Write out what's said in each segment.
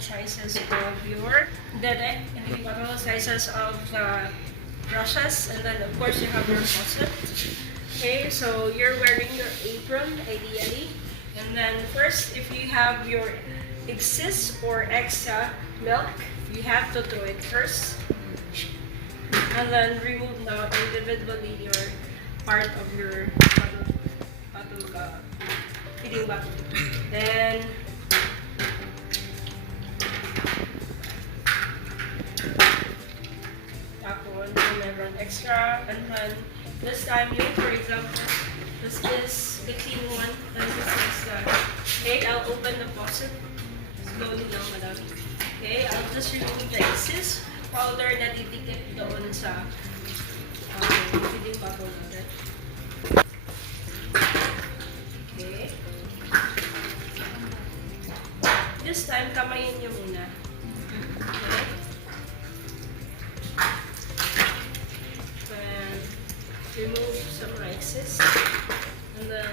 sizes of your feeding bottle, sizes of brushes, and then of course you have your faucet. Okay, so you're wearing your apron ideally, and then first, if you have your excess or extra milk, you have to throw it first, and then remove now individually your part of your feeding bottle. Then tapon kung meron extra, and then this time you, for example, this is the clean one, and this is the okay, I'll open the faucet slowly lang, madam. Okay, I'll just remove the excess powder na didikit doon sa feeding bottle natin. Okay. This time, kamayin nyo muna. Okay. Then, remove some rices. And then,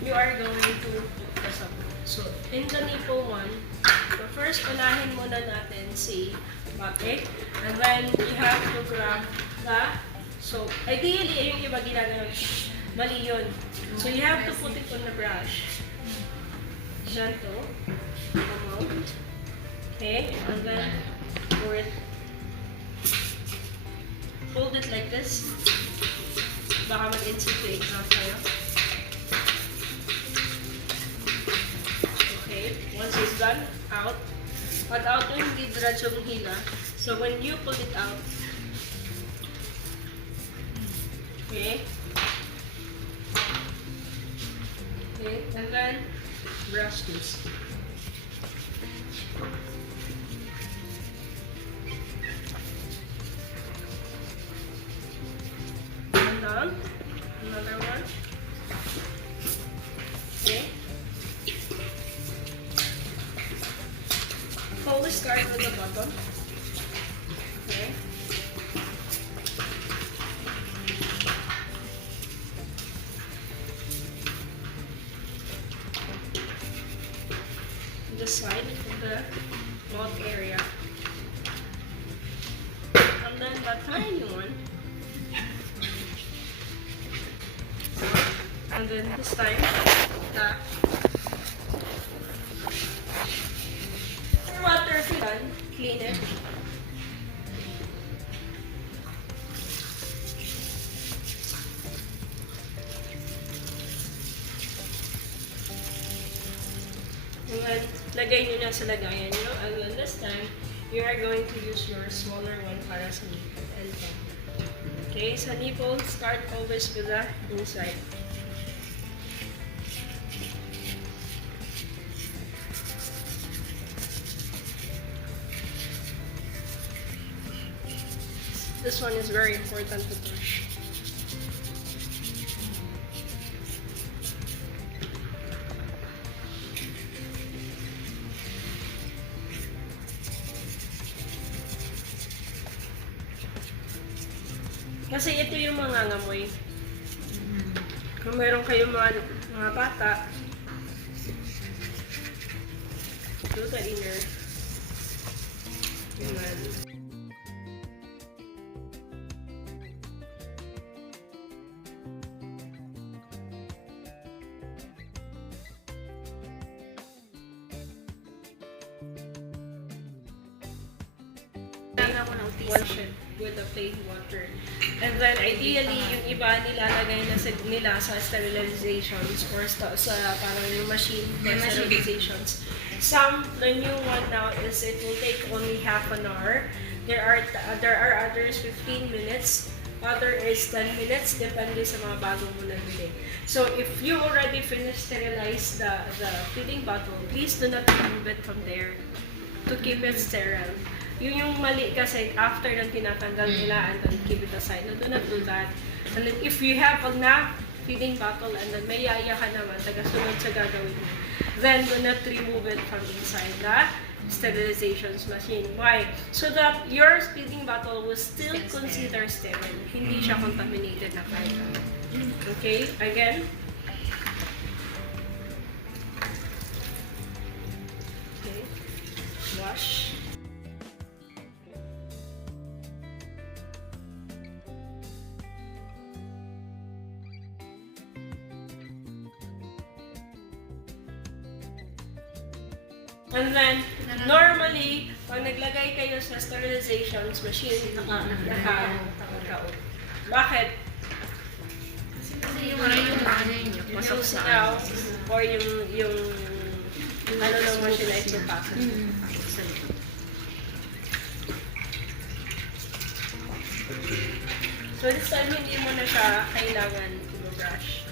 you are going to put the sabon. So, in the nipple one, so first, unahin muna natin si bucket. And then, you have to grab the soap. Ideally, yung iba ginagawa, mali yun. So, you have to put it on the brush. Gentle amount. Okay, and then pour it. Hold it like this. Baka mag-insulate na kayo. Okay, once it's done, out. Pag out yung hindi diretso yung hila. So when you pull it out, okay, okay, and then brush this. And then another one. Okay. Always start with the bottom. Okay. The side of the mouth area, and then the tiny one, and then this time the water done, clean it. And then, lagay nyo na sa lagayan nyo. And then this time, you are going to use your smaller one para sa nipple and thumb. Okay, sa nipple, start always with the inside. This one is very important to push. Kasi ito yung mga ngamoy. Kung meron kayong mga bata, do the inner. Yun. Wash it with the plain water. And then ideally, yung iba nilalagay na nila sa sterilizations or sa parang yung machine for sterilizations. Some, the new one now is it will take only half an hour. There are others 15 minutes. Other is 10 minutes, depende sa mga bago mo nabili. So if you already finished sterilize the feeding bottle, please do not remove it from there to keep it sterile. Yun yung mali kasi after nang tinatanggal nila and then keep it aside. No, do not do that. And then if you have enough feeding bottle and then may yaya ka naman, tagasunod sa gagawin mo, then do not remove it from inside the sterilizations machine. Why? So that your feeding bottle will still consider sterile. Hindi siya contaminated na kahit ano. Okay? Again. Okay. brush. And then, normally, pag naglagay kayo sa sterilizations machine, naka-out. Bakit? Kasi yung niya, pasok Yung sa singaw, or yung ano ng machine na ito pa. So this time, hindi mo na siya kailangan i-brush.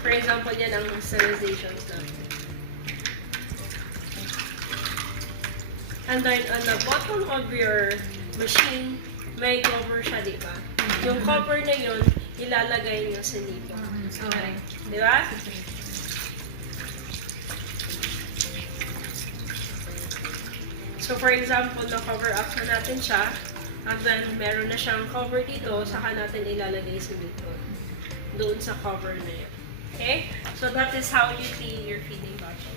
For example, yan ang sterilizations na. And then, on the bottom of your machine, may cover siya, di ba? Yung cover na yun, ilalagay nyo sa lipo. Di ba? So, for example, na-cover up na natin siya, and then, meron na siyang cover dito, saka natin ilalagay sa lipo. Doon sa cover na yun. Okay? So, that is how you clean your feeding bottle.